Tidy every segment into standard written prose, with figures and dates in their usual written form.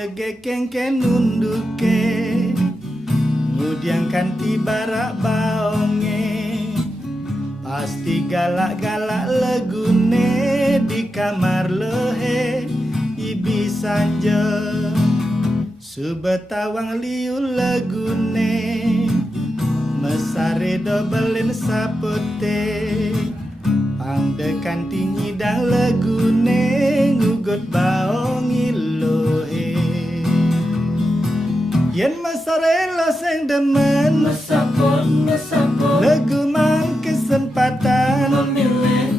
jege kengke nunduke ngudiang kanti barak baonge pasti galak-galak legune di kamar lehe ibi sanja subetawang liu legune mesare dobelin sapote pangdekan tinyidang legune ngugut baongi lohe yen mesare lo sing demen Mesapon legu mang kesempatan Memilih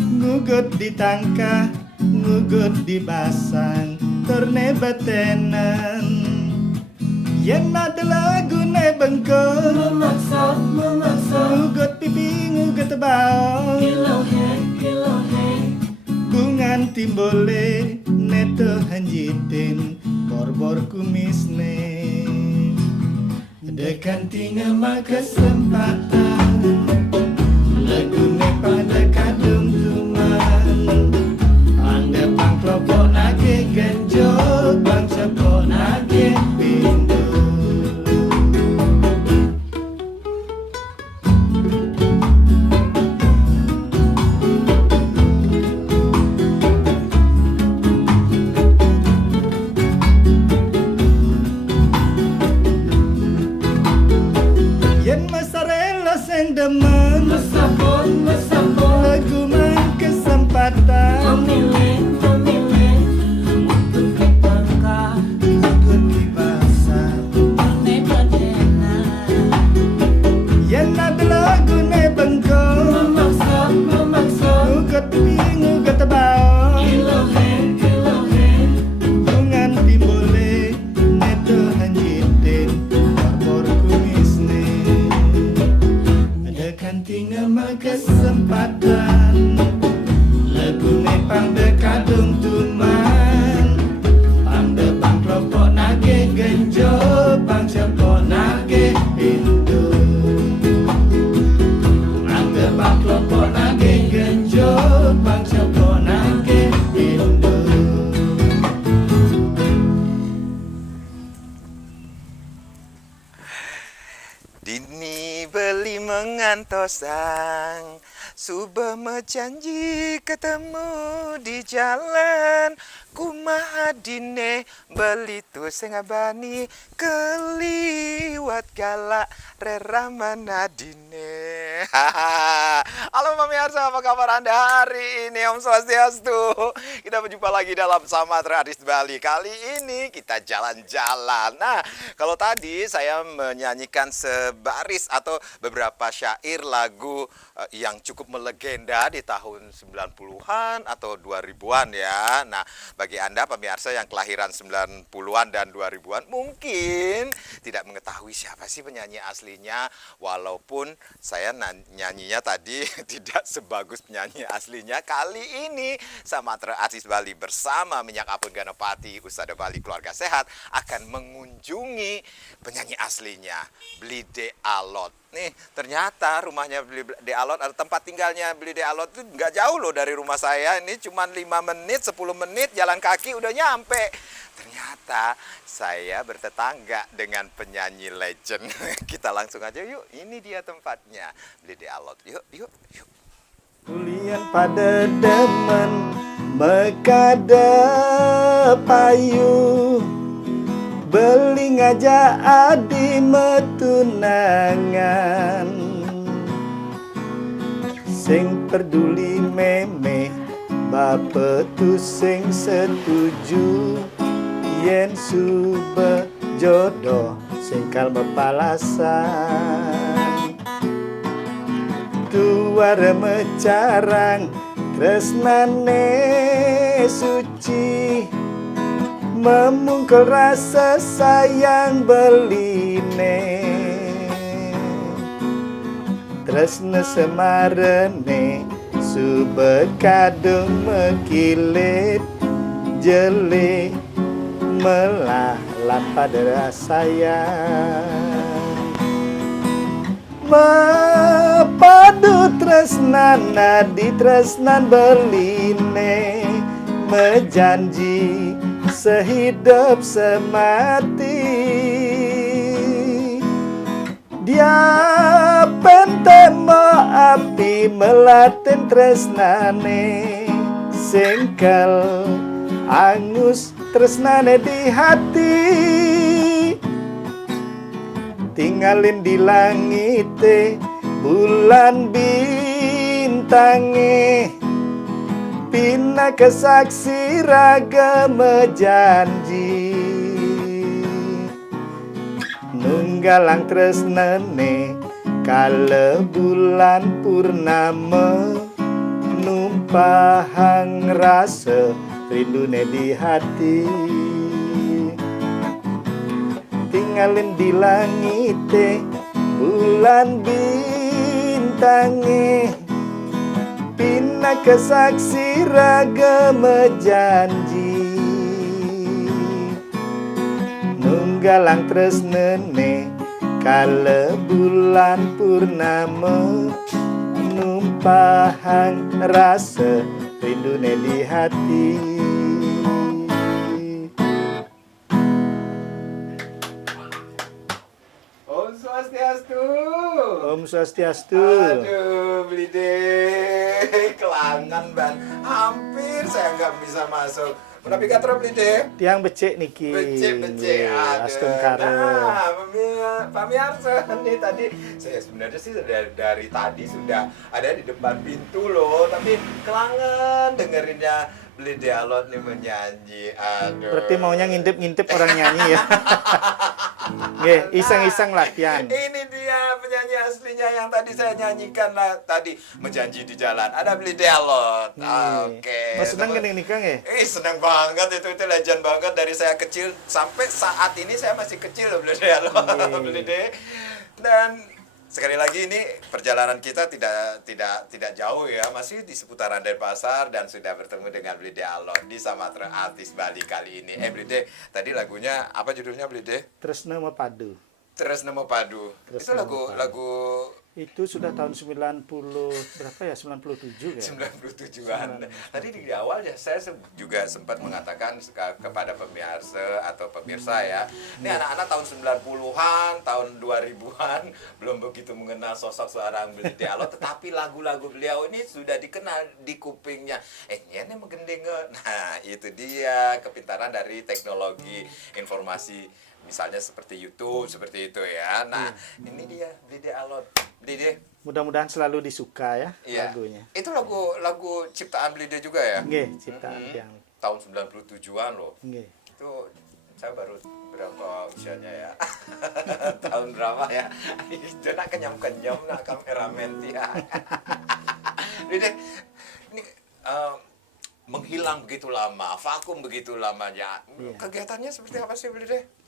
ngugut di tangka ngugut di basang turne betenan yen ada lagune bengkok Memaksa ngugut pipi ngugut baong Kilo he bungan timbole neto hanjitin borbor kumisne dekan tinggal mak kesempatan lagune pada kadung tuman anda pang kelompok nage genjo bang cepok nage pindu yen masarela sing demen Mesapon lagu mang kesempatan Memilih Untuk ditangka ikut di basah Turne badenan yen ada lagune bengkok Memaksa ngugut pipi ngugut baong Kilo he bungan timbole neto hanjitin borbor kumisne dekan tinggal mak kesempatan lagune pang dekadung tuman pande pang kelompok nage genjo pang cepok nage pindu pande pang kelompok nage genjo pang cepok nage pindu. Dini beli mengantosang Subah menjanji ketemu di jalan Kumaha dine beli tu sengabani Keliwat galak reramana dine Halo pemirsa, apa kabar Anda hari ini? Om Swastiastu. Kita berjumpa lagi dalam Samatra Artis Bali. Kali ini kita jalan-jalan. Nah, kalau tadi saya menyanyikan sebaris atau beberapa syair lagu yang cukup melegenda di tahun 90-an atau 2000-an ya. Nah, bagi Anda pemirsa yang kelahiran 90-an dan 2000-an mungkin tidak mengetahui siapa sih penyanyi aslinya, walaupun saya nyanyinya tadi tidak sebagus penyanyi aslinya. Kali ini Samatra Artis Bali bersama Minyak Apun Ganapati Usada Bali Keluarga Sehat akan mengunjungi penyanyi aslinya, Blide Alot. Nih, ternyata rumahnya Blide Alot atau tempat tinggalnya Blide Alot itu nggak jauh loh dari rumah saya. Ini cuma 5 menit, 10 menit jalan kaki udah nyampe. Ternyata saya bertetangga dengan penyanyi legend. Kita langsung aja yuk, ini dia tempatnya Blide Alot. Yuk. Kulian pada demen mekada payu beli ngajak adi metunangan sing peduli meme bape tu sing setuju yen sube jodoh sing kalme palasan tuare mecarang tresnane suci memungkel rasa sayang beline tresna semarene sube kadung mekilit jeli melah pada sayang mepadu tresnana di tresnan beline mejanji sehidup semati. Dia pentemo api melaten tresnane, sengkel angus tresnane di hati. Tinggalin di langit bulan bintange, pina kesaksi ragama janji. Nunggalang tresnane kala bulan purnama, numpahang rasa rindune di hati. Tinggalin di langit bulan bintange, pina kesaksi ragama janji. Nunggalang tresnane kala bulan purnama, numpahang rasa rindune di hati. Om Swastiastu. Om Swastiastu. Aduh, Blide, kelangan ban. Hampir saya nggak bisa masuk. Menapi katra Blide. Tiang becek niki. Becek. Astun kare. Nah, pemirsa nih tadi saya sebenarnya sih dari tadi sudah ada di depan pintu loh, tapi kelangan dengerinnya Blide Alot nih menyanyi. Aduh. Berarti maunya ngintip-ngintip orang nyanyi ya. Nggih, iseng-iseng latihan. Ini dia penyanyi aslinya yang tadi saya nyanyikan lah tadi, menjanji di jalan. Ada Blide Alot. Oke. Mas seneng kan nikah nggih? Seneng banget itu legend banget dari saya kecil sampai saat ini saya masih kecil loh Blide Alot. Blide. Dan sekali lagi ini perjalanan kita tidak jauh ya, masih di seputaran Denpasar dan sudah bertemu dengan Blide Alot di Sumatera Artis Bali kali ini. Blide, tadi lagunya apa judulnya Blide? Tresna Mepadu. Tresna Mepadu. Itu lagu itu sudah tahun 90 berapa ya? 97 ya? 97-an. Tadi di awal ya saya juga sempat mengatakan kepada pemirsa atau pemirsa ya, ini anak-anak tahun 90-an, tahun 2000-an belum begitu mengenal sosok seorang Blide Alot, tetapi lagu-lagu beliau ini sudah dikenal di kupingnya. Ini megendenge. Nah, itu dia kepintaran dari teknologi informasi. Misalnya seperti YouTube, seperti itu ya. Nah, ini dia Blide Alot. Blide. Mudah-mudahan selalu disuka ya lagunya. Itu lagu ciptaan Blide juga ya? Nggih, ciptaan yang tahun 97-an loh. Nggih. Itu saya baru berapa usianya ya? Tahun berapa ya? Itu nak kenyam-kenyam nak kameramen dia. Blide, ini menghilang begitu lama, vakum begitu lamanya. Kegiatannya seperti apa sih Blide?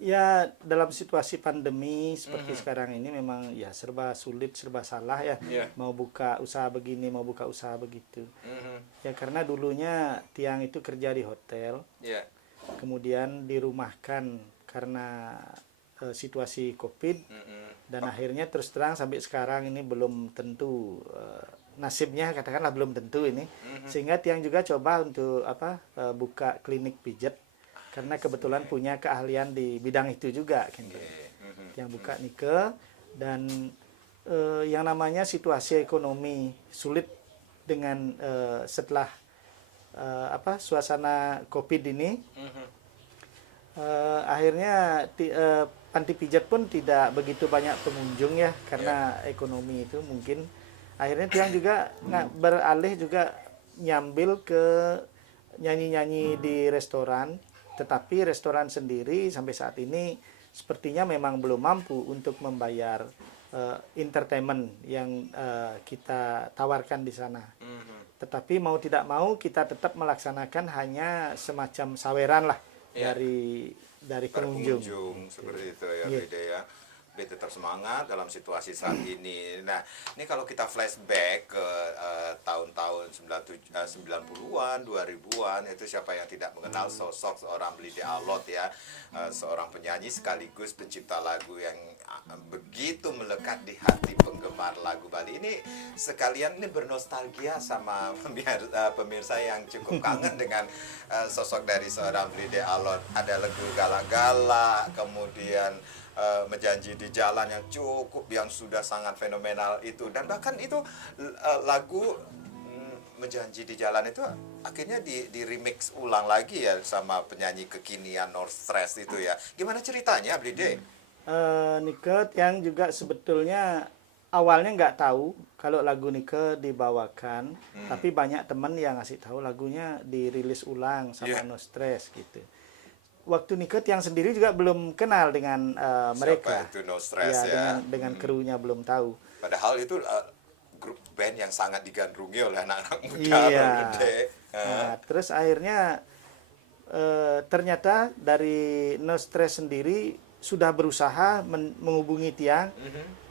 Ya, dalam situasi pandemi seperti sekarang ini memang ya serba sulit, serba salah ya. Mau buka usaha begini, mau buka usaha begitu. Ya karena dulunya Tiang itu kerja di hotel. Kemudian dirumahkan karena situasi Covid. Dan akhirnya terus terang sampai sekarang ini belum tentu nasibnya, katakanlah belum tentu ini. Sehingga Tiang juga coba untuk buka klinik pijat. Karena kebetulan punya keahlian di bidang itu juga kan. Yang buka nike dan yang namanya situasi ekonomi sulit dengan setelah suasana Covid ini. Akhirnya panti pijat pun tidak begitu banyak pengunjung ya karena ekonomi itu mungkin. Akhirnya Tiang juga beralih juga nyambil ke nyanyi-nyanyi di restoran. Tetapi restoran sendiri sampai saat ini sepertinya memang belum mampu untuk membayar entertainment yang kita tawarkan di sana. Tetapi mau tidak mau kita tetap melaksanakan hanya semacam saweran lah dari pengunjung. Seperti itu ya, Blide ya. tapi tetap semangat dalam situasi saat ini. Nah, ini kalau kita flashback ke tahun-tahun 90-an, 2000-an, itu siapa yang tidak mengenal sosok seorang Blide Alot ya, seorang penyanyi sekaligus pencipta lagu yang begitu melekat di hati penggemar lagu Bali. Ini sekalian ini bernostalgia sama pemirsa yang cukup kangen dengan sosok dari seorang Blide Alot. Ada lagu Galak-Galak, kemudian Menjanji di Jalan yang sudah sangat fenomenal itu, dan bahkan itu lagu Menjanji di Jalan itu akhirnya di remix ulang lagi ya sama penyanyi kekinian North Stress itu ya. Gimana ceritanya, Blide? Nike yang juga sebetulnya awalnya nggak tahu kalau lagu Nike dibawakan, tapi banyak teman yang ngasih tahu lagunya dirilis ulang sama No Stress gitu. Waktu Nike yang sendiri juga belum kenal dengan mereka. Siapa itu No Stress ya? Dengan krunya belum tahu. Padahal itu grup band yang sangat digandrungi oleh anak-anak muda. Iya. Nah, terus akhirnya ternyata dari No Stress sendiri sudah berusaha menghubungi Tiang,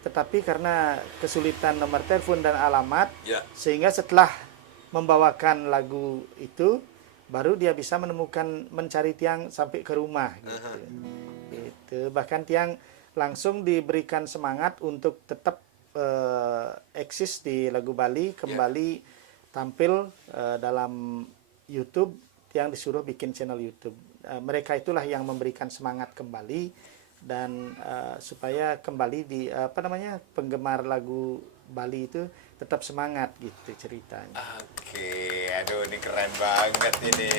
tetapi karena kesulitan nomor telepon dan alamat, sehingga setelah membawakan lagu itu, baru dia bisa mencari Tiang sampai ke rumah. Gitu. Bahkan Tiang langsung diberikan semangat untuk tetap eksis di lagu Bali, kembali tampil dalam YouTube. Tiang disuruh bikin channel YouTube. Mereka itulah yang memberikan semangat kembali, dan supaya kembali di penggemar lagu Bali itu tetap semangat gitu ceritanya. Oke, aduh ini keren banget ini.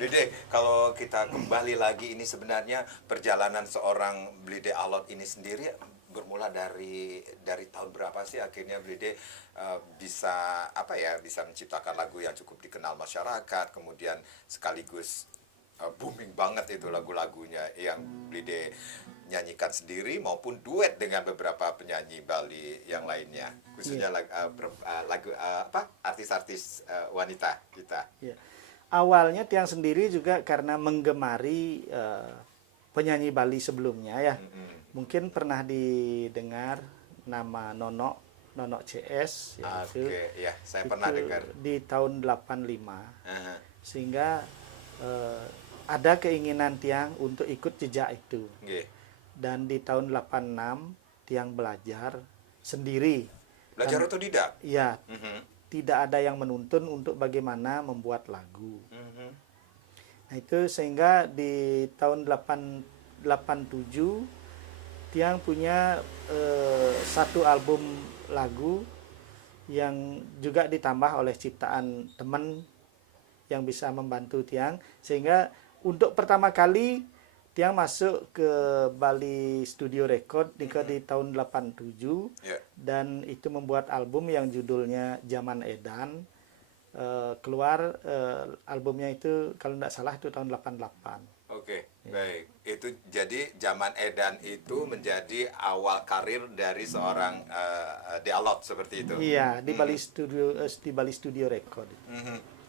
Blide, kalau kita kembali lagi, ini sebenarnya perjalanan seorang Blide Alot ini sendiri bermula dari tahun berapa sih akhirnya Blide bisa bisa menciptakan lagu yang cukup dikenal masyarakat, kemudian sekaligus booming banget itu lagu-lagunya yang Blide nyanyikan sendiri maupun duet dengan beberapa penyanyi Bali yang lainnya, khususnya artis-artis wanita kita. Awalnya Tiang sendiri juga karena menggemari penyanyi Bali sebelumnya ya. Mungkin pernah didengar nama Nono CS ya, saya pernah dengar di tahun 85. Sehingga ada keinginan Tiang untuk ikut jejak itu. Dan di tahun 86 Tiang belajar sendiri. Belajar otodidak? Iya. Tidak ada yang menuntun untuk bagaimana membuat lagu. Nah itu sehingga di tahun 87 Tiang punya satu album lagu yang juga ditambah oleh ciptaan teman yang bisa membantu Tiang, sehingga untuk pertama kali Tiang masuk ke Bali Studio Record di tahun 87 dan itu membuat album yang judulnya Zaman Edan. Keluar albumnya itu kalau tidak salah itu tahun 88. Oke, baik. Itu jadi Zaman Edan itu menjadi awal karir dari seorang The Alot seperti itu. Iya, di Bali Studio Record.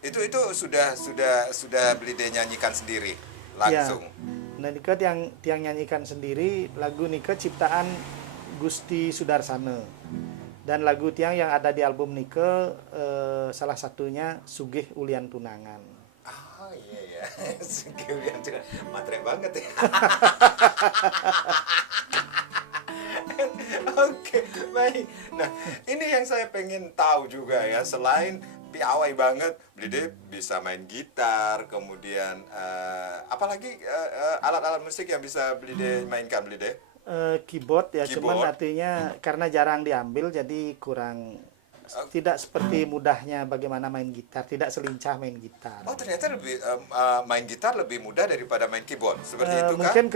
Itu sudah Blide nyanyikan sendiri langsung. Ya. Nah, Nika Tiang nyanyikan sendiri lagu Nika ciptaan Gusti Sudarsana. Dan lagu Tiang yang ada di album Nika salah satunya Sugih Ulian Tunangan. Oh iya. Sugih Ulian Tunangan. Matre banget ya. Oke, baik. Nah, ini yang saya pengen tahu juga ya, selain piawai banget, Blide bisa main gitar, kemudian apalagi alat-alat musik yang bisa Blide mainkan, Blide? Keyboard ya, cuman artinya karena jarang diambil jadi kurang, tidak seperti mudahnya bagaimana main gitar, tidak selincah main gitar. Oh, ternyata lebih main gitar lebih mudah daripada main keyboard, seperti itu kan? Mungkin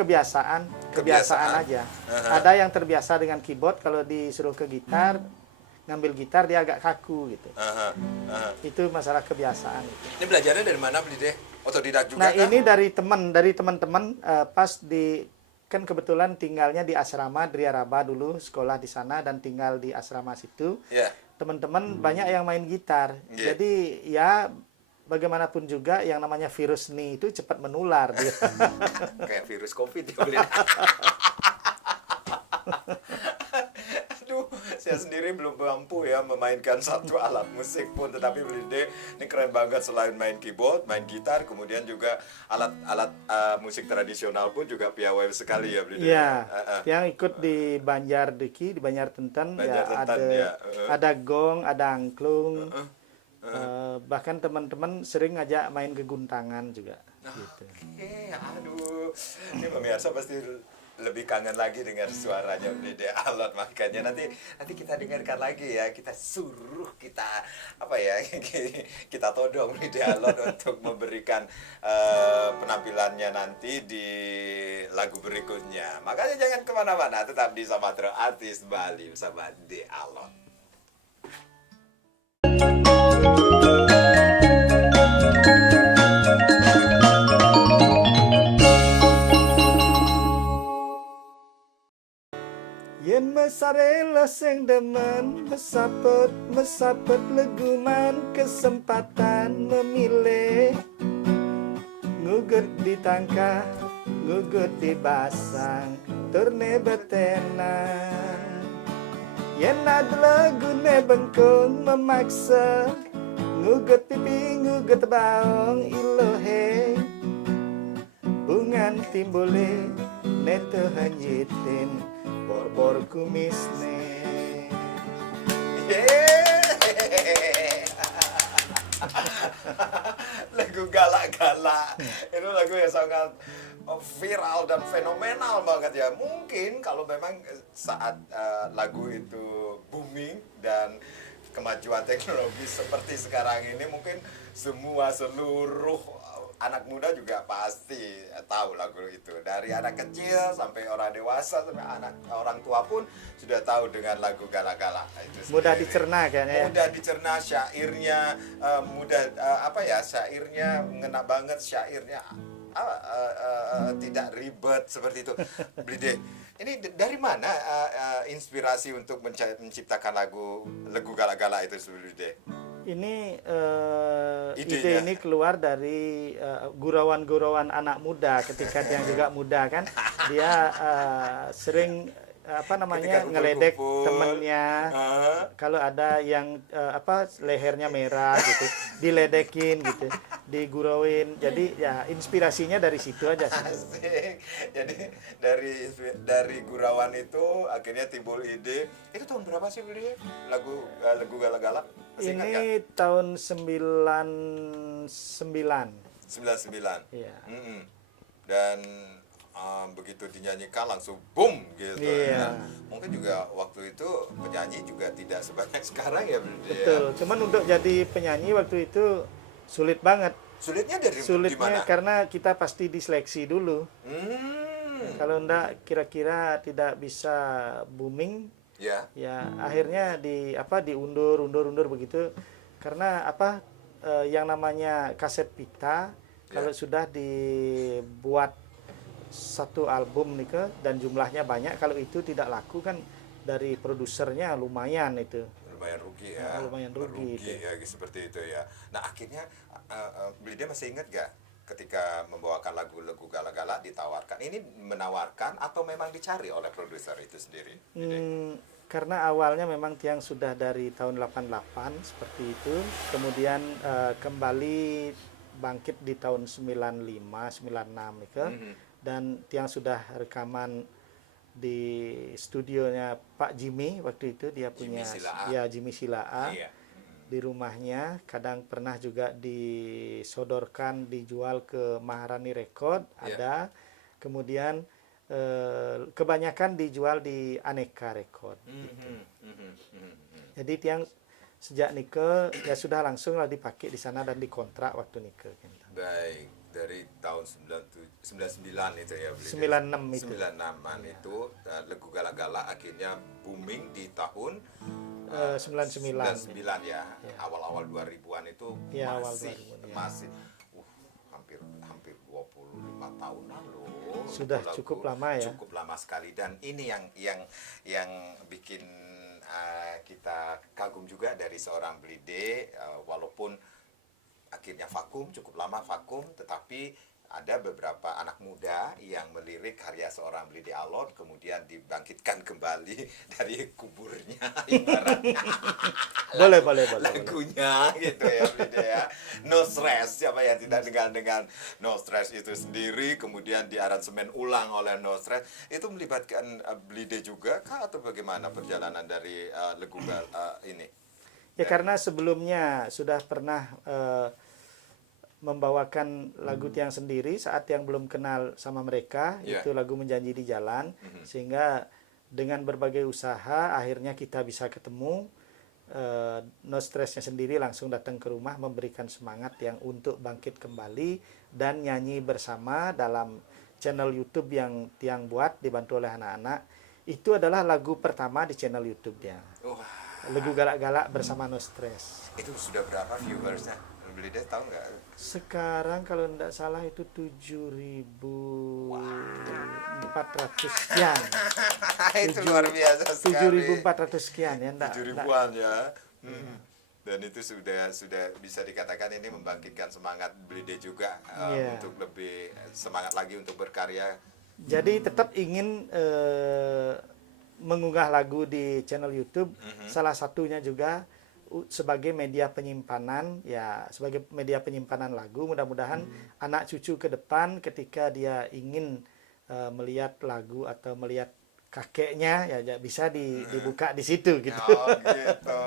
kebiasaan aja. Ada yang terbiasa dengan keyboard, kalau disuruh ke gitar, ngambil gitar dia agak kaku gitu. Itu masalah kebiasaan. Ini belajarnya dari mana, Blide? Otodidak juga? Nah, ini dari teman-teman pas kan kebetulan tinggalnya di asrama Driaraba dulu, sekolah di sana dan tinggal di asrama situ. Teman-teman banyak yang main gitar. Jadi ya bagaimanapun juga yang namanya virus nih itu cepat menular dia. Kayak virus COVID ya. saya sendiri belum mampu ya memainkan satu alat musik pun, tetapi Blide ini keren banget, selain main keyboard, main gitar, kemudian juga alat-alat musik tradisional pun juga piawai sekali ya Blide. Iya, yang ikut di Banjar Deki, di Banjar Tenten, ya Banjar Tenten, ada ya. ada gong, ada angklung. Bahkan teman-teman sering ngajak main keguntangan juga. Gitu. Oke, aduh, ini pemirsa pasti lebih kangen lagi dengan suaranya Blide Alot, makanya nanti kita dengarkan lagi ya, kita suruh, kita apa ya, kita todong Blide Alot untuk memberikan penampilannya nanti di lagu berikutnya. Makanya jangan kemana-mana, tetap di Samatra Artis Bali bersama Blide Alot. Yen mesarela sing demen mesapet leguman kesempatan memilih, ngugut di tangka, ngugut di basang, turne betenan. Yen ada lagune bengkung memaksa, ngugut pipi, ngugut baong ilohe, bungan timbule neto hanyitin bor-bor kumisne. Lagu galak-galak itu lagu yang sangat viral dan fenomenal banget ya. Mungkin kalau memang saat lagu itu booming dan kemajuan teknologi seperti sekarang ini, mungkin seluruh anak muda juga pasti tahu lagu itu. Dari anak kecil sampai orang dewasa sampai orang tua pun sudah tahu dengan lagu galak-galak itu sendiri. Mudah dicerna kan ya. Mudah dicerna, syairnya syairnya mengena banget, syairnya tidak ribet seperti itu. Blide, ini dari mana inspirasi untuk menciptakan lagu galak-galak itu, Blide? Ini ide ini keluar dari gurauan-gurauan anak muda ketika dia juga muda kan, dia sering ngeledek temennya. Kalau ada yang lehernya merah gitu, diledekin gitu, digurauin. Jadi ya inspirasinya dari situ aja sih. Asik. Jadi dari gurauan itu akhirnya timbul ide. Itu tahun berapa sih beli lagu galak-galak? Ini tahun 99. 99. Iya. Dan begitu dinyanyikan langsung boom gitu. Iya. Ya. Mungkin juga waktu itu penyanyi juga tidak sebanyak sekarang ya, Bro. Betul. Cuman untuk jadi penyanyi waktu itu sulit banget. Sulitnya dari Sulitnya dimana? karena kita pasti diseleksi dulu. Kalau enggak kira-kira tidak bisa booming, ya akhirnya diundur begitu. Karena yang namanya kaset pita kalau sudah dibuat satu album nih dan jumlahnya banyak, kalau itu tidak laku kan dari produsernya lumayan itu. Lumayan rugi ya. Lumayan rugi ya seperti itu ya. Nah akhirnya Blide masih ingat gak ketika membawakan lagu-lagu galak-galak ditawarkan? Ini menawarkan atau memang dicari oleh produser itu sendiri? Karena awalnya memang Tiang sudah dari tahun 88 seperti itu, kemudian kembali bangkit di tahun 95, 96 itu. Dan Tiang sudah rekaman di studionya Pak Jimmy waktu itu, dia punya Jimmy Silaa. Iya. Di rumahnya, kadang pernah juga disodorkan, dijual ke Maharani Record, ada. Kemudian kebanyakan dijual di Aneka Record. Gitu. Jadi Tiang sejak Nike ya sudah langsung lah dipakai di sana dan dikontrak waktu Nike. Gitu. Baik, dari tahun 99 itu ya, 96 itu. 96-an itu lagu galak-galak akhirnya booming di tahun 99 ya. Awal-awal 2000-an itu ya, masih hampir 25 tahunan loh. Sudah cukup lama ya. Cukup lama sekali, dan ini yang bikin kita kagum juga dari seorang Blide, walaupun akhirnya cukup lama vakum, tetapi ada beberapa anak muda yang melirik karya seorang Blide Alon kemudian dibangkitkan kembali dari kuburnya ibaratnya. Boleh. Lagunya gitu ya Blide ya. No Stress, siapa yang tidak dengan No Stress itu sendiri kemudian diaransemen ulang oleh No Stress, itu melibatkan Blide juga kah atau bagaimana perjalanan dari ini? Ya karena sebelumnya sudah pernah membawakan lagu Tiang Sendiri saat yang belum kenal sama mereka, itu lagu Menjanji di Jalan, sehingga dengan berbagai usaha akhirnya kita bisa ketemu. No Stressnya sendiri langsung datang ke rumah memberikan semangat yang untuk bangkit kembali dan nyanyi bersama dalam channel YouTube yang Tiang buat dibantu oleh anak-anak. Itu adalah lagu pertama di channel YouTube-nya. Lagu Galak-Galak bersama No Stress. Itu sudah berapa viewersnya? Blide tahu nggak? Sekarang kalau tidak salah itu 7.400 sekian. Itu luar biasa sekali. 7.400 sekian ya, 7.000-an ya. Dan itu sudah bisa dikatakan ini membangkitkan semangat Blide juga untuk lebih semangat lagi untuk berkarya. Jadi tetap ingin mengunggah lagu di channel YouTube, salah satunya juga sebagai media penyimpanan lagu. Mudah-mudahan anak cucu ke depan ketika dia ingin melihat lagu atau melihat kakeknya ya bisa dibuka di situ gitu. Oh gitu.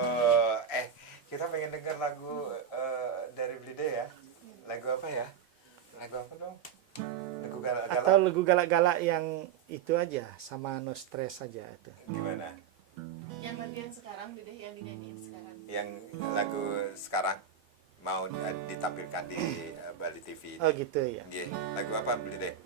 Kita pengen dengar lagu dari Blide ya. Lagu apa ya? Lagu apa dong? Lagu Galak-Galak. Atau lagu Galak-Galak yang itu aja sama No Stress aja itu. Gimana? Yang lagu yang sekarang Blide yang dinyanyiin sekarang. Yang lagu sekarang mau ditampilkan di Bali TV. Oh gitu ya. Lagu apa Blide?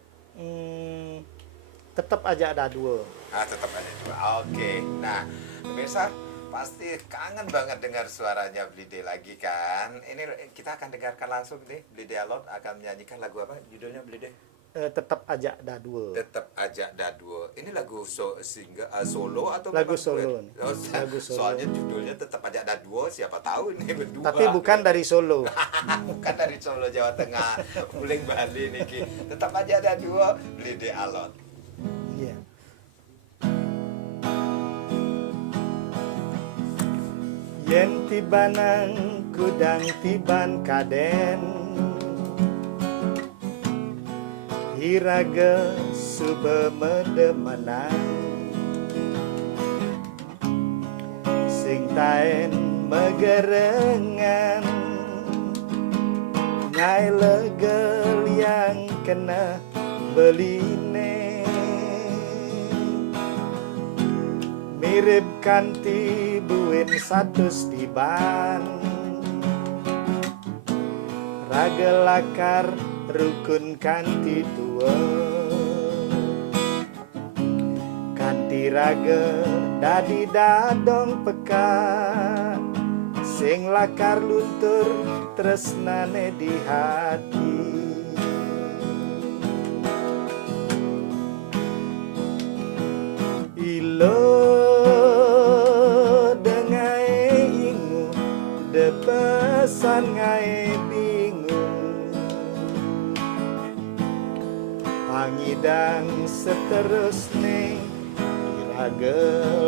Tetap aja ada dua. Tetap ada dua. Oke. Nah, pemirsa pasti kangen banget dengar suaranya Blide lagi kan. Ini kita akan dengarkan langsung nih. Blide Alon akan menyanyikan lagu apa? Judulnya Blide? Tetap aja ada dua. Tetap aja ada dua. Ini lagu solo atau lagu solo? Lagu solo. Soalnya judulnya Tetap Aja Ada Dua, siapa tahu ini berdua. Tapi bukan dari Solo. Bukan dari Solo, Jawa Tengah. Uling Bali niki. Tetap Aja Ada Dua, Blide Alon. Iya. Yen tibanang kudang tiban kaden Iraga sube medemenang Sing taen megerengan Ngai legel yang kena beline Mirip kanti buin satus tiban Raga lakar rukun kanti tua Kanti raga dadi dadong peka Sing lakar luntur tresnane di hati Ilo dengai ingu de pesan ngai Pangidang seterusne Iraga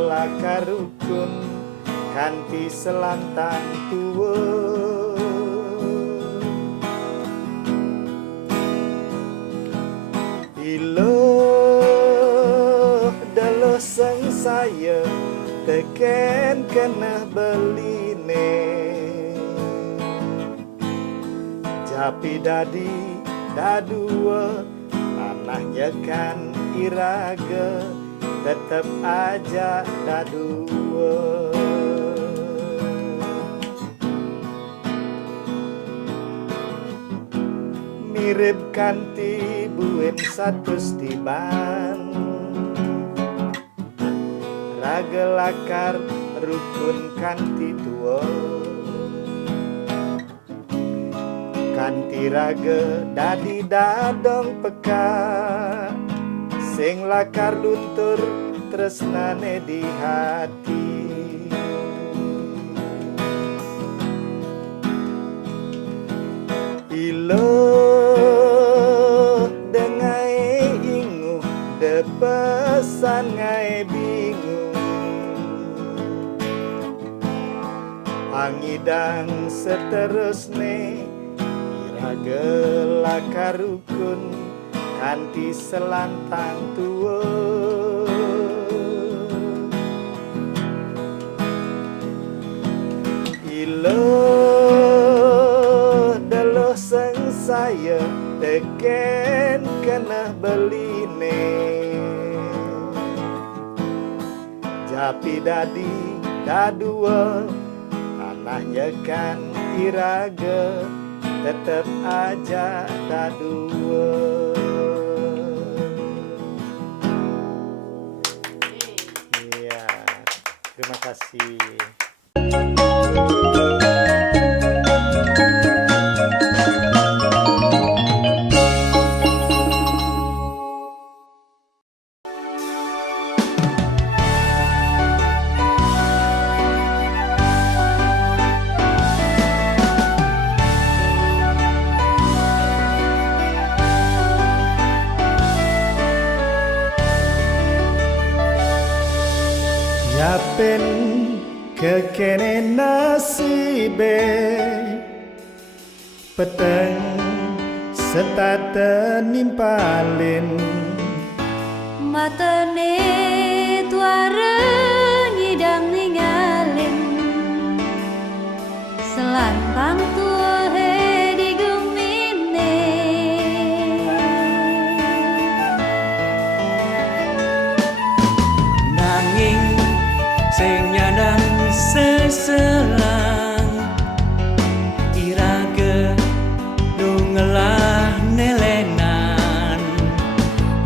lakar rukun kanti selantang tua Ilo dalo sengsaya teken kena beline Japi dadi dadua Anaknya kan iraga tetap aja dadua Mirip kanti buin satus tiban Raga lakar rukun kanti tua Kanti raga dadi dadong peka Sing lakar luntur tresnane di hati Ilo pesan ngai bingung angidang seterusne ira karukun kanthi selantang tua ilo deluh sengsaya teken kena beline japi dadi dadua tanahnya kan iraga tetep aja dadua. Iya, terima kasih. Yapen kekene nasibe peteng setata nimpalin matane tuare nyidang ningalin selantang tua he digumine Nanging sing nyadang seselang iraga nungelah nelenan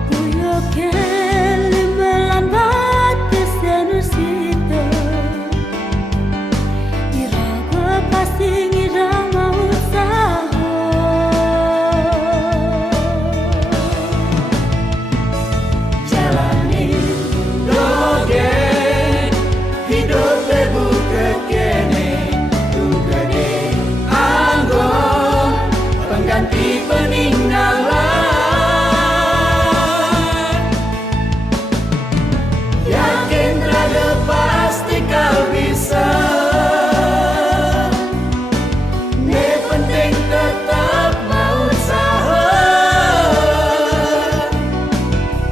Puyoken limbelan batu senusito iraga pasti ngirang mau saho jalanin doge hidup terbuka kene tugade anggo pengganti peninggalan yakin rada pasti kau bisa ne penting tetap mau usaha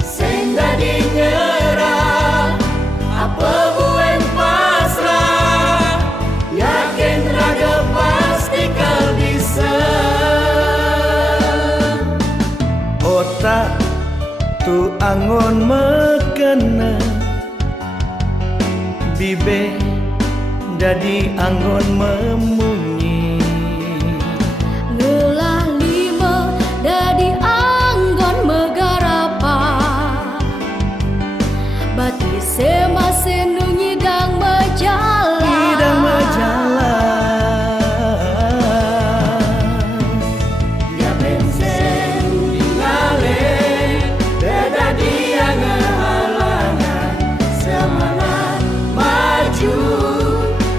sing dadi nyerah apa buen pasrah yakin raga pasti kau bisa otak tu angon mekena bibe jadi anggon memunyi Ngelah lima dadi anggon megarapa Bati semase nu nyidang majalah idang majalah ya bensen tinggalin dadadi yang ngehalangan semangat maju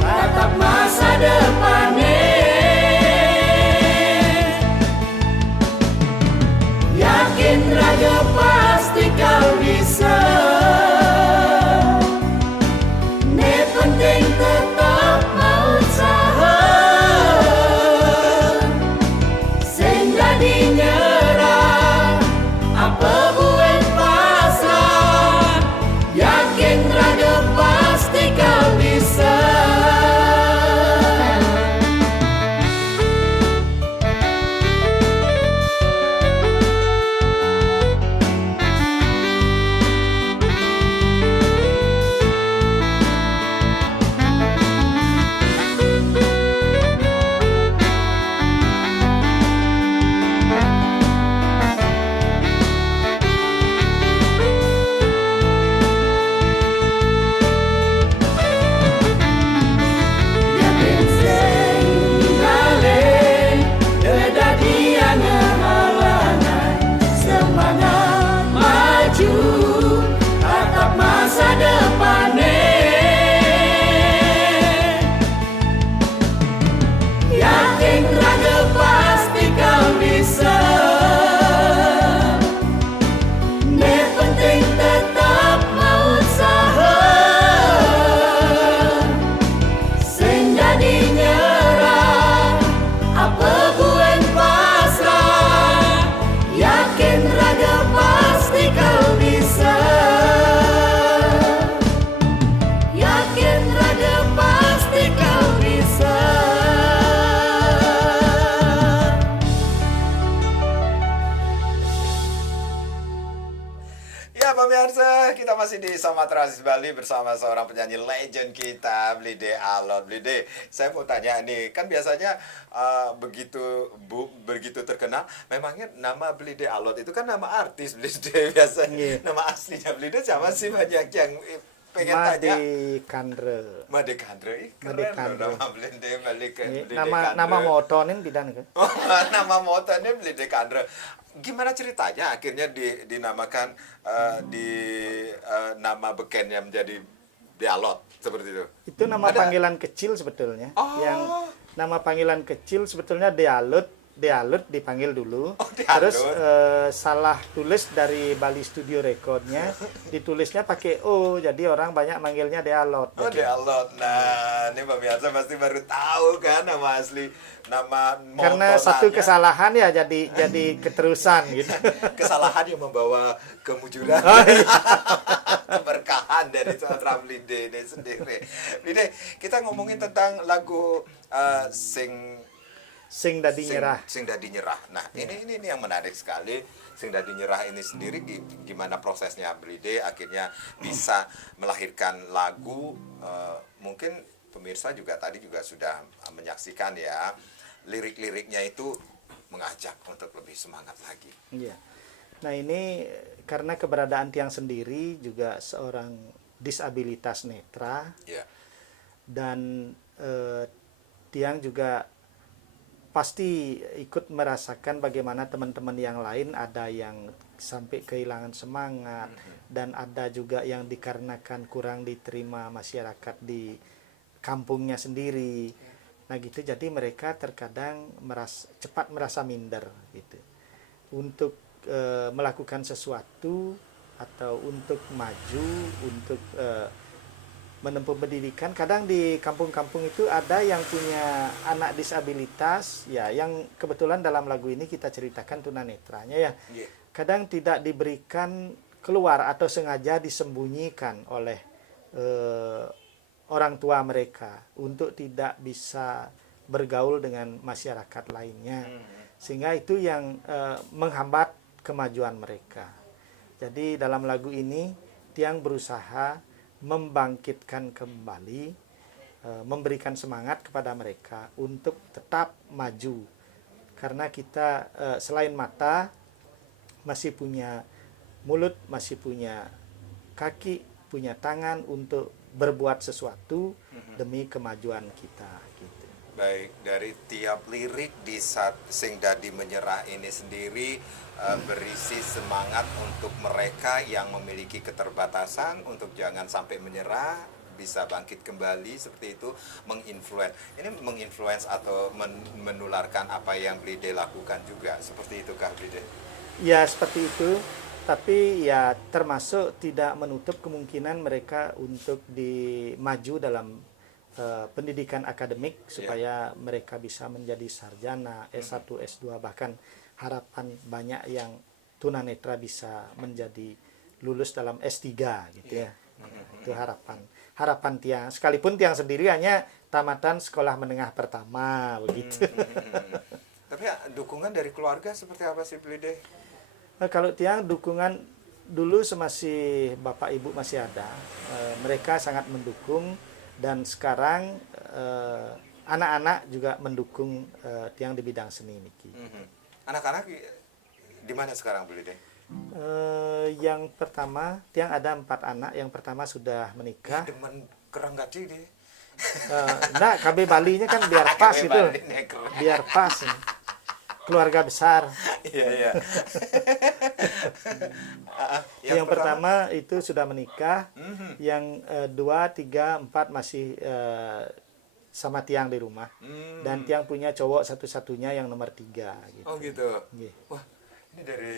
tatap masa depan Ya pemirsa, kita masih di Sumatera Bali bersama seorang penyanyi legend kita, Blide Alot. Blide, saya mau tanya nih, kan biasanya begitu terkenal, memangnya nama Blide Alot itu kan nama artis Blide biasanya. Nama aslinya Blide siapa sih, banyak yang pengen tanya. Kandre. Made Kandre, Made keren Kandre. loh nama Blide, Blide Nama Kandre. motonin bidan kan? Oh, nama motornya Blide Kandre. Gimana ceritanya akhirnya dinamakan nama bekennya menjadi Dialot seperti itu? Itu nama panggilan kecil sebetulnya. Oh. Yang nama panggilan kecil sebetulnya Dialot dipanggil dulu. Oh, Dialot. Terus salah tulis dari Bali Studio Recordnya, ditulisnya pakai O, jadi orang banyak manggilnya Dialot. Oh, Dialot. Nah, ini pemirsa pasti baru tahu kan nama asli, nama Karena satu kesalahan ya jadi keterusan gitu. Kesalahan yang membawa kemujuran. Oh, iya. Keberkahan dari Sumatera Blide ini sendiri. Blide, kita ngomongin tentang lagu Sing Dadi Nyerah. Sing Dadi Nyerah. Nah, ini yang menarik sekali. Sing Dadi Nyerah ini sendiri gimana prosesnya Blide akhirnya bisa melahirkan lagu. Mungkin pemirsa juga tadi juga sudah menyaksikan ya, lirik-liriknya itu mengajak untuk lebih semangat lagi. Iya. Nah, ini karena keberadaan Tiang sendiri juga seorang disabilitas netra. Iya. Dan Tiang juga pasti ikut merasakan bagaimana teman-teman yang lain ada yang sampai kehilangan semangat, dan ada juga yang dikarenakan kurang diterima masyarakat di kampungnya sendiri. Nah gitu, jadi mereka terkadang cepat merasa minder gitu untuk melakukan sesuatu atau untuk maju, untuk menempuh pendidikan. Kadang di kampung-kampung itu ada yang punya anak disabilitas, ya, yang kebetulan dalam lagu ini kita ceritakan tunanetranya ya. Yeah. Kadang tidak diberikan keluar atau sengaja disembunyikan oleh orang tua mereka untuk tidak bisa bergaul dengan masyarakat lainnya, sehingga itu yang menghambat kemajuan mereka. Jadi dalam lagu ini Tiang berusaha membangkitkan kembali, memberikan semangat kepada mereka untuk tetap maju, karena kita selain mata masih punya mulut, masih punya kaki, punya tangan untuk berbuat sesuatu demi kemajuan kita gitu. Baik, dari tiap lirik di Sing Dadi Menyerah ini sendiri berisi semangat untuk mereka yang memiliki keterbatasan untuk jangan sampai menyerah, bisa bangkit kembali seperti itu, menginfluence atau menularkan apa yang Blide lakukan juga, seperti itu kah Blide? Ya seperti itu, tapi ya termasuk tidak menutup kemungkinan mereka untuk maju dalam pendidikan akademik supaya mereka bisa menjadi sarjana, S1, S2, bahkan harapan banyak yang tunanetra bisa menjadi lulus dalam S3 gitu ya. Itu harapan Tiang. Sekalipun Tiang sendiri hanya tamatan sekolah menengah pertama begitu. Tapi dukungan dari keluarga seperti apa sih Blide? Kalau Tiang dukungan dulu semasih bapak ibu masih ada, mereka sangat mendukung, dan sekarang anak-anak juga mendukung Tiang di bidang seni niki. Anak-anak di mana sekarang Blide? Yang pertama Tiang ada 4 anak, yang pertama sudah menikah. Demen kerang gaji deh. Nah KB Balinya kan biar pas KB itu, Bali, keren. biar pas, keluarga besar. Iya. Yang pertama itu sudah menikah, yang 2, 3, 4 masih sama Tiang di rumah, dan Tiang punya cowok satu-satunya yang nomor 3 gitu. Oh gitu. Yeah. Wah, ini dari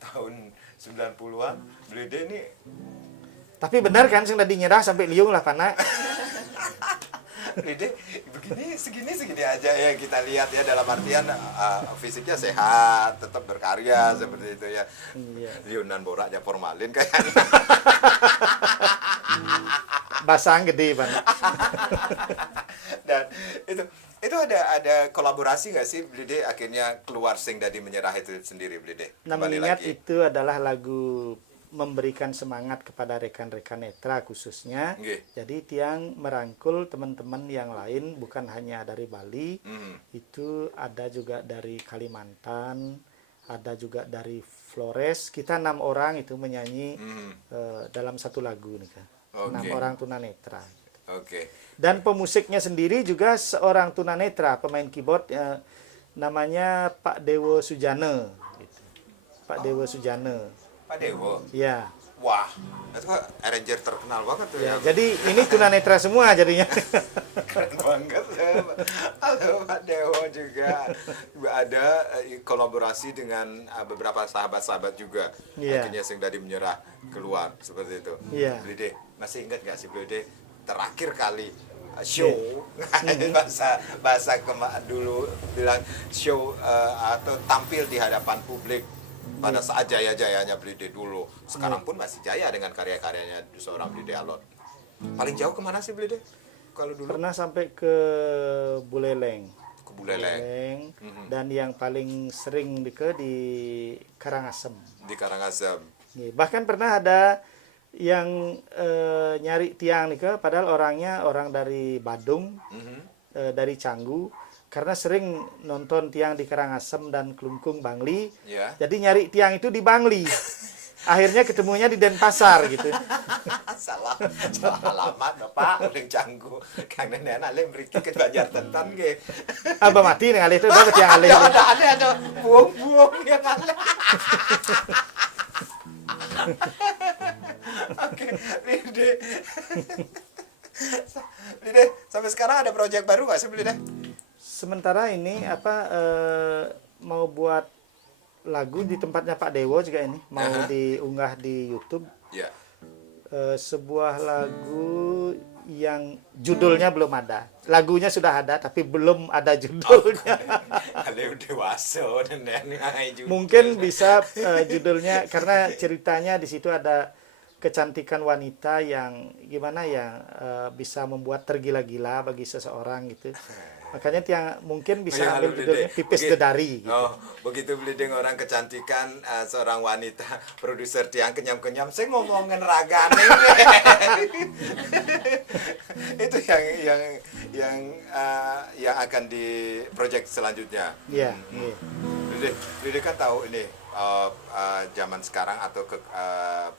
tahun 90-an Blide ini. Tapi benar kan Sing Dadi Nyerah sampai liung lah pana. Blide begini segini aja ya, kita lihat ya, dalam artian fisiknya sehat, tetap berkarya seperti itu ya. Iya. Liunan boraknya formalin kayaknya. Basang gede pana. Dan itu ada kolaborasi nggak sih Blide akhirnya keluar Sing Dadi Menyerah itu sendiri Blide? Nah, Kembali mengingat lagi. itu adalah lagu memberikan semangat kepada rekan-rekan netra khususnya. Nggih. Jadi tiang merangkul teman-teman yang lain bukan hanya dari Bali, itu ada juga dari Kalimantan, ada juga dari Flores. Kita 6 orang itu menyanyi dalam satu lagu nih kan. 6 orang tunanetra. Oke. Dan pemusiknya sendiri juga seorang tunanetra, pemain keyboard namanya Pak Dewo Sujana. Gitu. Pak Dewo Sujana. Pak Dewo. Ya. Wah, itu arranger terkenal banget tuh Ya, ya. jadi ini tunanetra semua jadinya. Keren banget. Halo Pak Dewo juga. Ada kolaborasi dengan beberapa sahabat-sahabat juga. Iya. Akhirnya sing tadi menyerah keluar seperti itu. Iya. Blide, masih ingat nggak sih Blide terakhir kali show bahasa dulu bilang show atau tampil di hadapan publik pada saat jaya-jayanya Blide dulu. Sekarang pun masih jaya dengan karya-karyanya seorang Blide Alot. Paling jauh kemana sih Blide? Kalau dulu Pernah sampai ke Buleleng. ke Buleleng, Dan yang paling sering di Karangasem. di Karangasem. Bahkan pernah ada yang nyari tiang nih padahal orangnya orang dari Badung, dari Canggu, karena sering nonton tiang di Karangasem dan Klungkung Bangli. Ya. Jadi nyari tiang itu di Bangli. Akhirnya ketemunya di Denpasar gitu. salah alamat Bapak udah canggu kang nenek ale mriki ke Banjar Tentan ge. Abah mati nih alih itu bapak tiang alih. Ada buang-buang yang ale. Oke, Lide. Lide, sampai sekarang ada proyek baru nggak sih Lide? Sementara ini mau buat lagu di tempatnya Pak Dewo juga ini mau diunggah di YouTube. Ya. Sebuah lagu yang judulnya belum ada. Lagunya sudah ada tapi belum ada judulnya. Ale dewasa dan nenek juga. Mungkin bisa judulnya karena ceritanya di situ ada kecantikan wanita yang gimana ya bisa membuat tergila-gila bagi seseorang gitu. Makanya tiang mungkin bisa Ya, ambil judulnya Pipis Dedari gitu. Oh, begitu bleeding orang kecantikan seorang wanita produser tiang kenyam-kenyam saya ngomongin ragane. Itu yang akan di project selanjutnya. Iya, Bleeding kan tahu ini zaman sekarang atau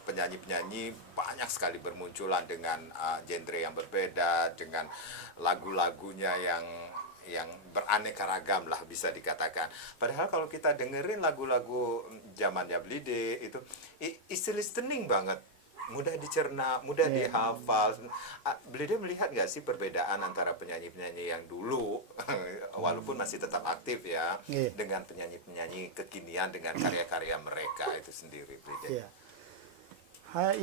penyanyi-penyanyi banyak sekali bermunculan dengan genre yang berbeda, dengan lagu-lagunya yang beraneka ragam lah bisa dikatakan. Padahal kalau kita dengerin lagu-lagu zamannya Blide itu easy listening banget, mudah dicerna, mudah dihafal. Blide melihat nggak sih perbedaan antara penyanyi-penyanyi yang dulu walaupun masih tetap aktif ya dengan penyanyi-penyanyi kekinian dengan karya-karya mereka itu sendiri Blide?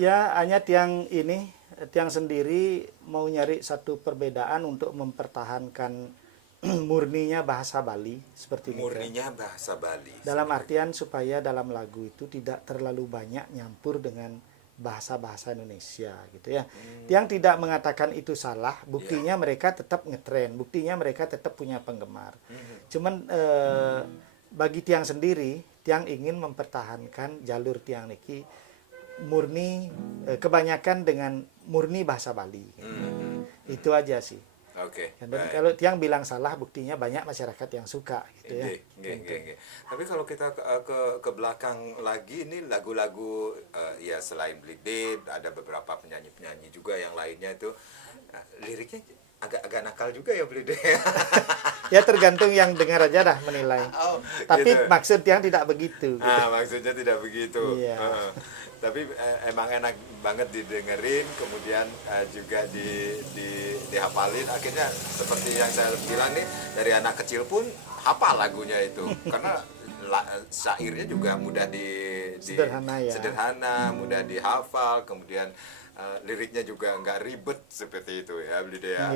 Ya, hanya tiang sendiri mau nyari satu perbedaan untuk mempertahankan murninya bahasa Bali seperti ini. Murninya bahasa Bali. Dalam artian supaya dalam lagu itu tidak terlalu banyak nyampur dengan bahasa-bahasa Indonesia gitu ya. Tiang tidak mengatakan itu salah, buktinya mereka tetap ngetren, buktinya mereka tetap punya penggemar. Cuman bagi tiang sendiri, tiang ingin mempertahankan jalur tiang niki murni kebanyakan dengan murni bahasa Bali. Itu aja sih. Oke. Dan kalau tiang bilang salah, buktinya banyak masyarakat yang suka gitu ya. Nggih. Tapi kalau kita ke belakang lagi ini lagu-lagu ya selain Blide ada beberapa penyanyi-penyanyi juga yang lainnya itu liriknya agak nakal juga ya Blide. Ya tergantung yang dengar aja dah menilai. Tapi gitu. maksud tiang tidak begitu. Gitu. Maksudnya tidak begitu. Iya. Tapi emang enak banget didengerin, kemudian juga dihafalin. Akhirnya seperti yang saya bilang nih, dari anak kecil pun hafal lagunya itu. Karena syairnya juga mudah sederhana, mudah dihafal, kemudian liriknya juga nggak ribet seperti itu ya Blide ya.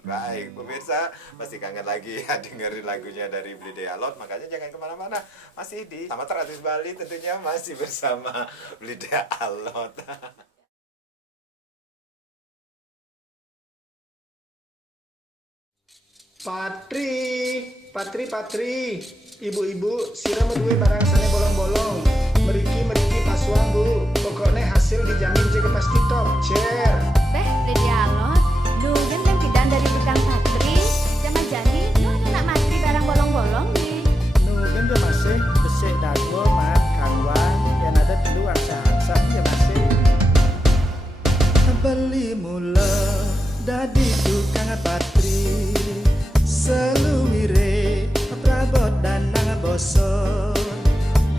Baik, pemirsa pasti kangen lagi ya dengerin lagunya dari Blide Alot, makanya jangan kemana-mana, masih di Sama Teratis Bali tentunya masih bersama Blide Alot. Patri, ibu-ibu, siram duwe barang sane bolong-bolong. Meriki pasuang bu, pokok dadi tukang patri seluwire prabot danang boso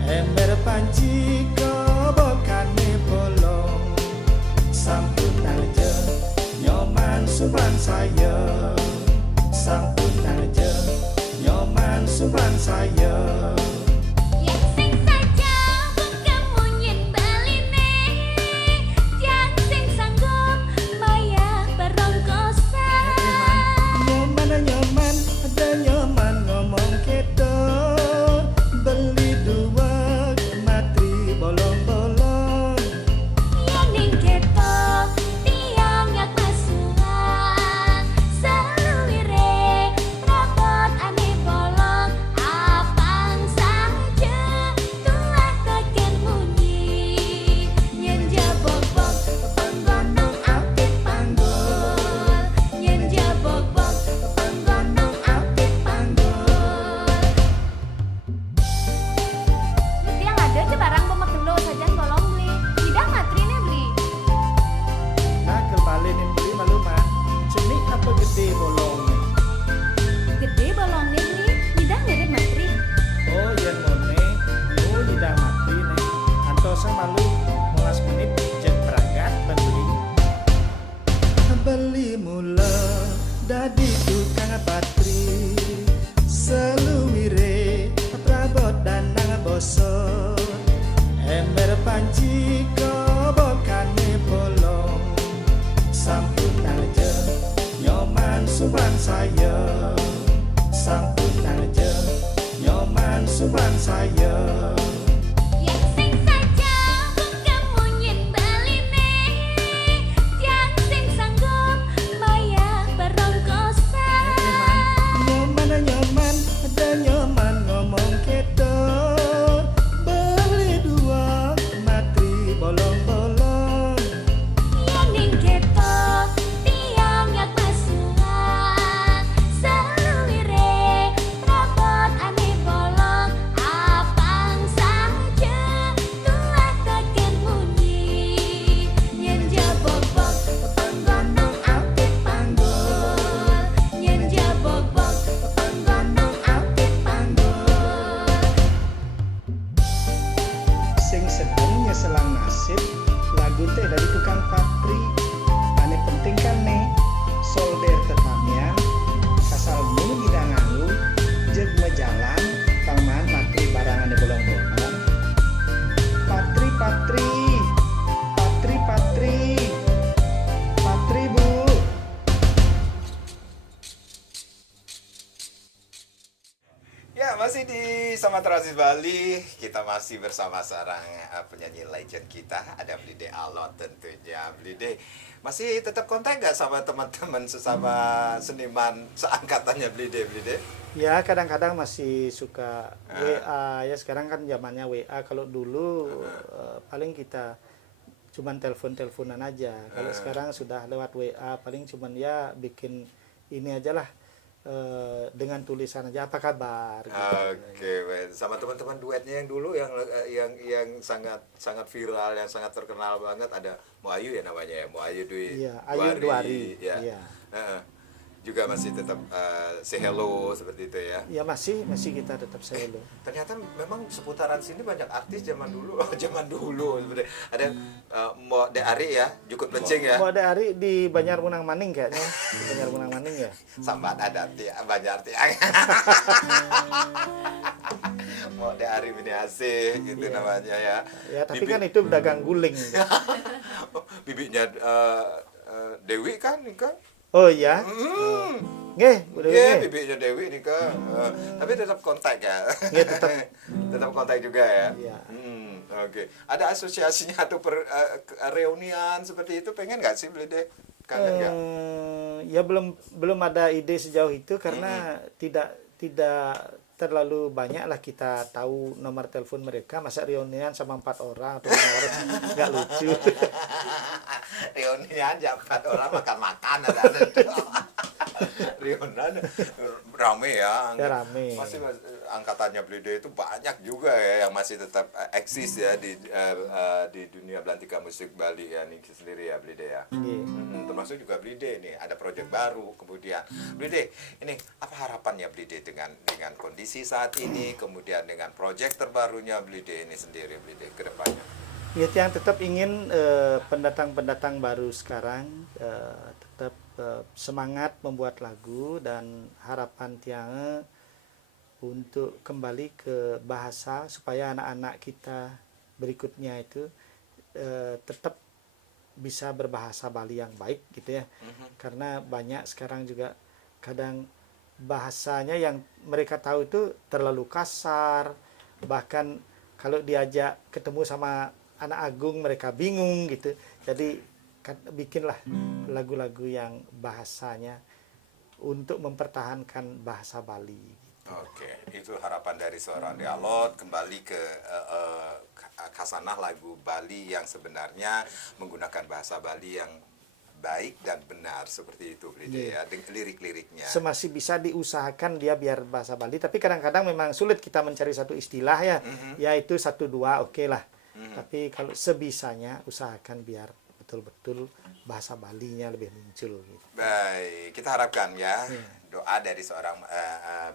ember panci kobokane bolong sampun aja nyoman suban saya sampun aja nyoman suban saya. Yang sing saja buka munyin beline, yang sing sanggup bayar berongkosan. Nyoman ada nyoman ngomong kedo beli dua matri bolong-bolong. Yang ning ketok tiang yak masukan, seluwire rapot ane bolong, apang saja tuah teken munyi. Yen jabok-bok panggonong apit panggul, yen jabok-bok panggonong apit panggul. Yang ada tuh barang pemakelo saja bolong beli, tidak matrine beli. Nah kebalenin beli malu mah cumi apa gede bolong. Gede bolongnya beli, tidak mirip matri. Oh yen ngone nu tidak mati nih antosa malu 15 menit jen peragat beli beli mula dadi tukang patri seluwire prabot danang boso ember panci kobokane bolong sampun aja nyoman suban saya sampun aja nyoman suban saya. Yang sing saja buka munyin beline, yang sing sanggup bayar berongkosan. Nyoman ada nyoman ngomong kedo beli dua matri bolong-bolong. Yang ning ketok tiang yak masukan, seluwire rapot ane bolong, apang saja tuah teken munyi. Yen jabok-bok panggonong apit panggul, yen jabok-bok panggonong apit panggul. Sing sedeng nyeselang nasib lagu teh dari tukang patri ane penting kan nih solder tetamian asal nu gidangan lu jeg mejalan paman matri barangane bolong-bolong patri patri patri patri patri bu. Ya, masih di Sumatera Bali. Kita masih bersama seorang penyanyi legend kita, ada Blide Alot tentunya. Blide masih tetap kontak gak sama teman-teman sesama seniman seangkatannya Blide? Ya kadang-kadang masih suka WA ya sekarang kan zamannya WA kalau dulu paling kita cuman telepon-teleponan aja kalau sekarang sudah lewat WA paling cuman ya bikin ini aja lah dengan tulisan aja apa kabar gitu. Oke, sama teman-teman duetnya yang dulu yang sangat sangat viral, yang sangat terkenal banget ada Muayu ya namanya ya, Muayu Dwi. Iya, Ayu Duari. Ya. Iya. Juga masih tetap say hello seperti itu ya. Ya masih kita tetap say hello. Ternyata memang seputaran sini banyak artis zaman dulu seperti ada Mbok De Ari ya, Jukut Plecing ya. Mbok De Ari di Banjar Munang Maning kayaknya. Di Banjar Munang Maning ya. Sambat ada Banjar Tiang. Mbok De Ari Bini Asih gitu Iya. namanya ya. Ya tapi kan itu dagang guling. Bibinya Dewi kan nikah. Oh iya. Nggih, udah Iya, nggih. bibinya Dewi nikah. Tapi tetap kontak ya. Iya, tetap. Tetap kontak juga ya. Iya. Oke. Ada asosiasinya atau reunian seperti itu pengen nggak sih Blide? Kangen nggak? Ya belum ada ide sejauh itu karena tidak terlalu banyak lah kita tahu nomor telepon mereka. Masa reunian sama 4 orang atau 5 orang nggak lucu. Reunian jam 4 orang makan-makan ada. Riona rame ya. Ya, rame. Masih angkatannya Blide itu banyak juga ya yang masih tetap eksis ya di dunia belantika musik Bali ya ini sendiri ya Blide ya. Iya. Termasuk juga Blide nih ada proyek baru kemudian Blide ini apa harapannya Blide dengan kondisi saat ini kemudian dengan proyek terbarunya Blide ini sendiri Blide ke depannya. Ya, yang tetap ingin pendatang-pendatang baru sekarang tetap semangat membuat lagu dan harapan Tiang untuk kembali ke bahasa supaya anak-anak kita berikutnya itu tetap bisa berbahasa Bali yang baik gitu ya. Karena banyak sekarang juga kadang bahasanya yang mereka tahu itu terlalu kasar, bahkan kalau diajak ketemu sama anak agung mereka bingung gitu. Jadi bikinlah lagu-lagu yang bahasanya untuk mempertahankan bahasa Bali. Oke, itu harapan dari seorang Dialot kembali ke khasanah lagu Bali yang sebenarnya menggunakan bahasa Bali yang baik dan benar seperti itu Blide ya, dengan lirik-liriknya. Semasih bisa diusahakan dia biar bahasa Bali, tapi kadang-kadang memang sulit kita mencari satu istilah ya, yaitu 1-2 oke lah. Tapi kalau sebisanya usahakan biar betul-betul bahasa Balinya lebih muncul gitu. Baik, kita harapkan ya doa dari seorang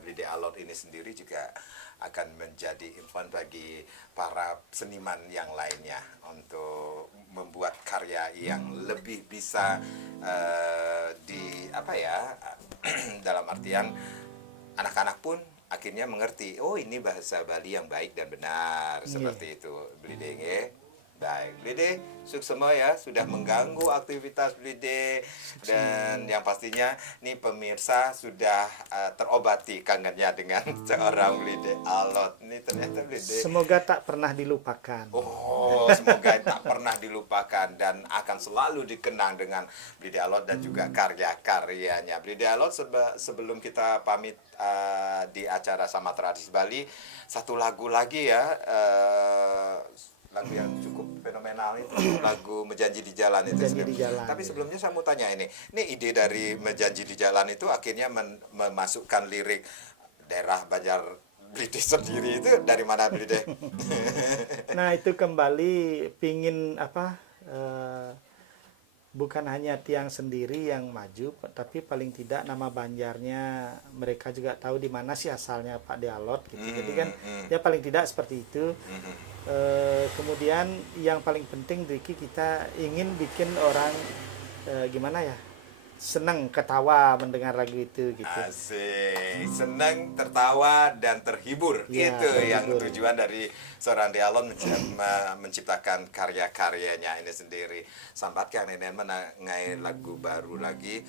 Blide Alot ini sendiri juga akan menjadi influence bagi para seniman yang lainnya untuk membuat karya yang lebih bisa dalam artian anak-anak pun akhirnya mengerti, oh ini bahasa Bali yang baik dan benar, seperti itu Blide nggih. Baik, Blide, sukses semua ya, sudah mengganggu aktivitas Blide dan yang pastinya nih pemirsa sudah terobati kangennya dengan seorang Blide Alot. Ini ternyata Blide. Semoga tak pernah dilupakan. Oh, semoga tak pernah dilupakan dan akan selalu dikenang dengan Blide Alot dan juga karya-karyanya. Blide Alot sebelum kita pamit di acara Sama Tradisi Bali, satu lagu lagi ya. Lagu yang cukup fenomenal itu lagu Menjanji di Jalan itu. Menjanji di Jalan. Tapi sebelumnya saya mau tanya ini ide dari Menjanji di Jalan itu akhirnya memasukkan lirik daerah Banjar Blide sendiri itu dari mana Blide? Nah itu kembali pingin bukan hanya Tiang sendiri yang maju, tapi paling tidak nama Banjarnya mereka juga tahu di mana sih asalnya Pak Dialot gitu. Jadi kan ya paling tidak seperti itu. Kemudian yang paling penting Riki, kita ingin bikin orang gimana ya, senang ketawa mendengar lagu itu gitu. Asik, senang tertawa dan terhibur Ya, itu terhibur. yang tujuan dari seorang Dialot menciptakan karya-karyanya ini sendiri. Sambat kan nenek menangai lagu baru lagi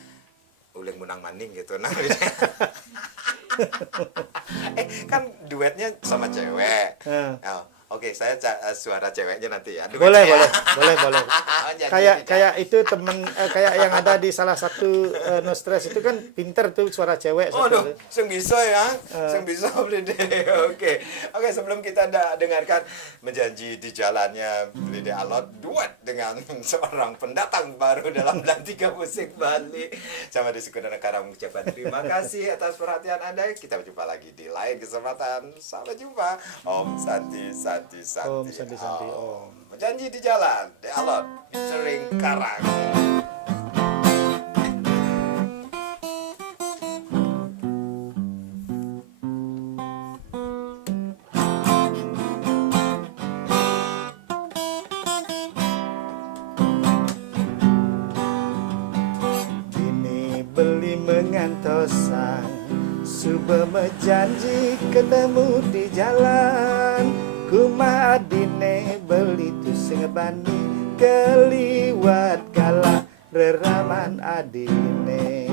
Uling Munang Maning gitu nah. Kan duetnya sama cewek. Oke, saya suara ceweknya nanti ya. Boleh. Jadi Kayak itu temen kayak yang ada di salah satu No Stress itu kan pinter tuh suara cewek. Aduh, sing bisa ya, sing bisa Blide. Oke, sebelum kita dengarkan Menjanji di Jalannya Blide Alot duet dengan seorang pendatang baru dalam belantika musik Bali. Sama di Sekudana Karang mengucapkan terima kasih atas perhatian Anda. Kita berjumpa lagi di lain kesempatan. Sampai jumpa. Om Santi. Om Santi. Om. Menjanji di Jalan, The Alot featuring Karang. Ini beli mengantosan, subuh menjanji ketemu di jalan. Kumaha adine beli tu sengebani keliwat kala reraman adine.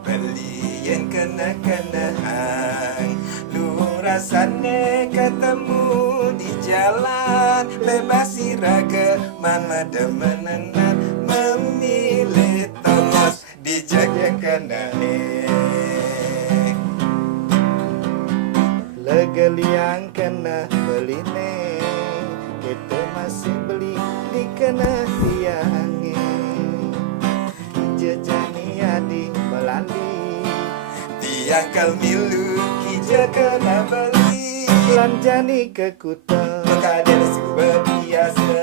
Beli yang kena-kenaan lu rasane ketemu di jalan. Bebas iraga mama demenenan memilih tongos dijaga kenane. Legeli yang kena beli ne, kita masih beli di kena tiange. Kije yang kal milu hija kena beli lanjani ke kuta Makaden suba biasa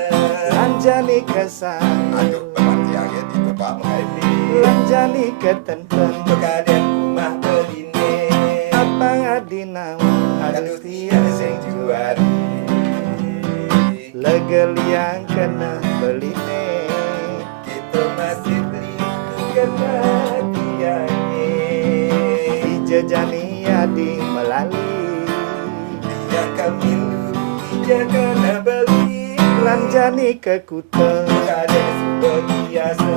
lanjani ke sana Aduh pemati angin di tepak mengaiti lanjani ke tenten Makaden rumah beline apa ngadinawa Aduh tiada sing juari legel yang kena beline Kita masih beli kena tiangnya dijejani adi melali yang kami lu hija kena beli lanjani ke kuta Makaden suba biasa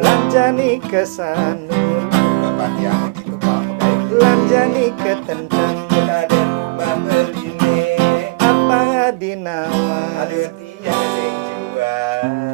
lanjani ke sanur Bapak yang di tepak mengaiti lanjani ke tenten Makaden rumah beline apa ngadinawa Aduh tiada sing juari